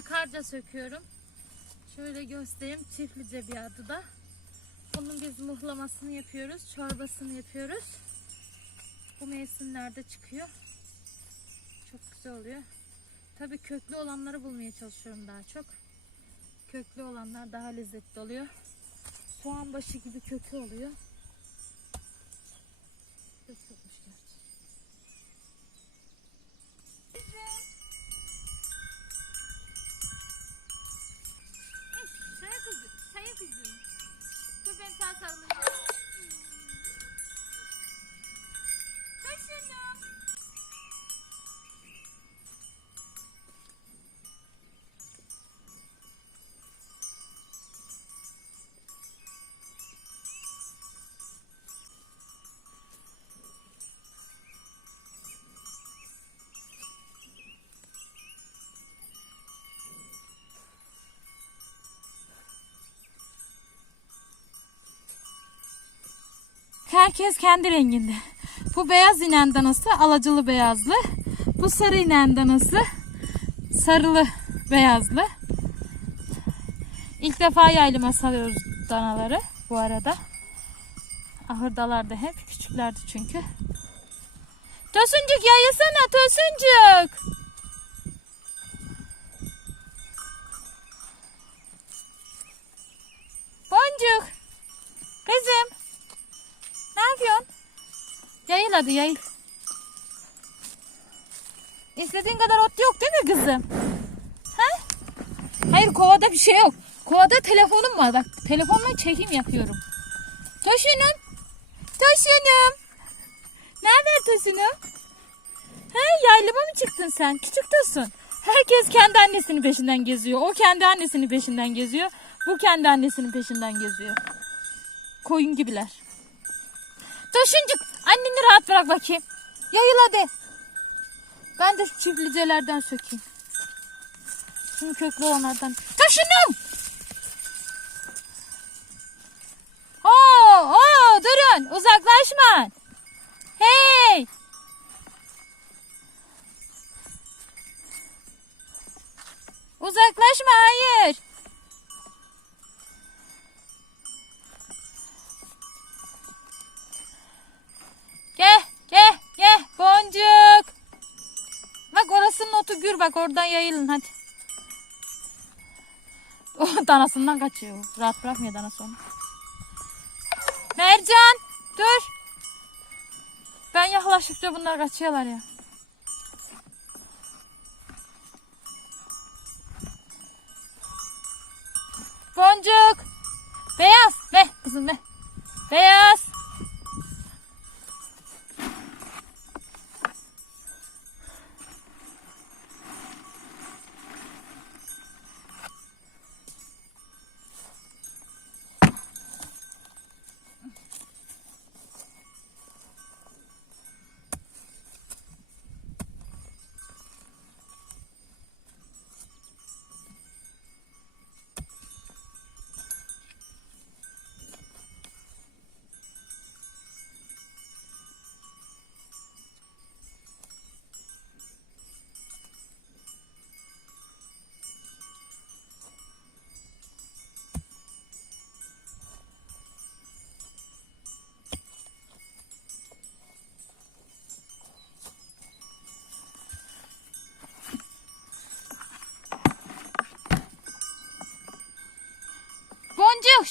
sakarca söküyorum. Şöyle göstereyim. Çiftlice bir adı da. Bunun biz muhlamasını yapıyoruz. Çorbasını yapıyoruz. Bu mevsimlerde çıkıyor. Çok güzel oluyor. Tabii köklü olanları bulmaya çalışıyorum daha çok. Köklü olanlar daha lezzetli oluyor. Soğan başı gibi kökü oluyor. Kök Herkes kendi renginde. Bu beyaz inen danası alacılı beyazlı. Bu sarı inen danası sarılı beyazlı. İlk defa yaylıma salıyoruz danaları bu arada. Ahırdalar da hep küçüklerdi çünkü. Tosuncuk yayısana Tosuncuk. Yayıl hadi yayıl. İstediğin kadar ot yok değil mi kızım? Ha? Hayır kovada bir şey yok. Kovada telefonum var bak. Telefonla çekim yapıyorum. Toşunum. Toşunum. Ne haber Toşunum? He yaylıma mı çıktın sen? Küçük Tosun. Herkes kendi annesinin peşinden geziyor. O kendi annesinin peşinden geziyor. Bu kendi annesinin peşinden geziyor. Koyun gibiler. Toşuncuk anneni rahat bırak bakayım. Yayıl hadi. Ben de çiftlicelerden sökeyim. Şunu köklü olanlardan. Toşunum. Oo, oo, durun uzaklaşma. Otu gür bak oradan yayılın hadi. O danasından kaçıyor. Rahat bırakmıyor danası onu. Mercan dur. Ben yaklaştıkça bunlar kaçıyorlar ya. Boncuk. Beyaz. Ve kızım ve. Beyaz.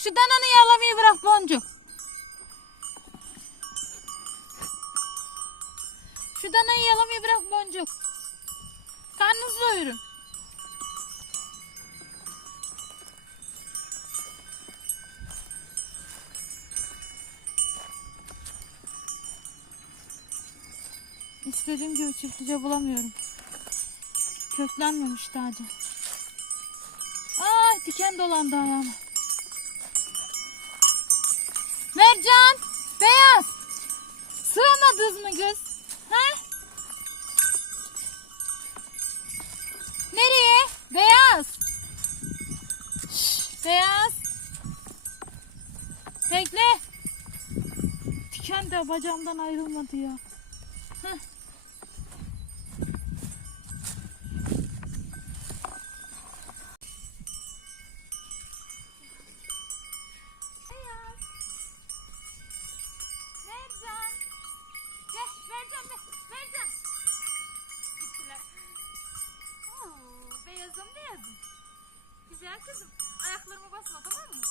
Şu dananı yalamayı bırak boncuk. Şu danayı yalamayı bırak boncuk. Karnınızı doyurun. İstediğim gibi çiftlice bulamıyorum. Köklenmemiş tacı. Aa diken dolandı ayağıma. Mercan, beyaz. Sığmadınız mı göz? He? Nereye? Beyaz. Şş, beyaz. Bekle. Diken de bacağımdan ayrılmadı ya. Heh. Gel kızım. Ayaklarıma basma tamam mı?